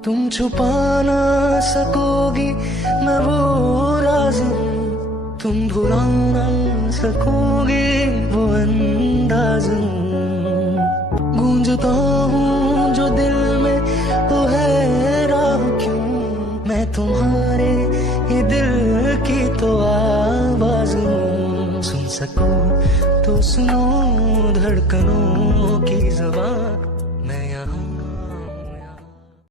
तुम छुपा ना सकोगी मैं वो राज हूँ, तुम भुला ना सकोगी वो अंदाज हूँ। गूंजता हूँ जो दिल में तो है राह क्यों, मैं तुम्हारे ये दिल की तो आवाज हूँ। सुन सको तो सुनो धड़कनों की ज़बान।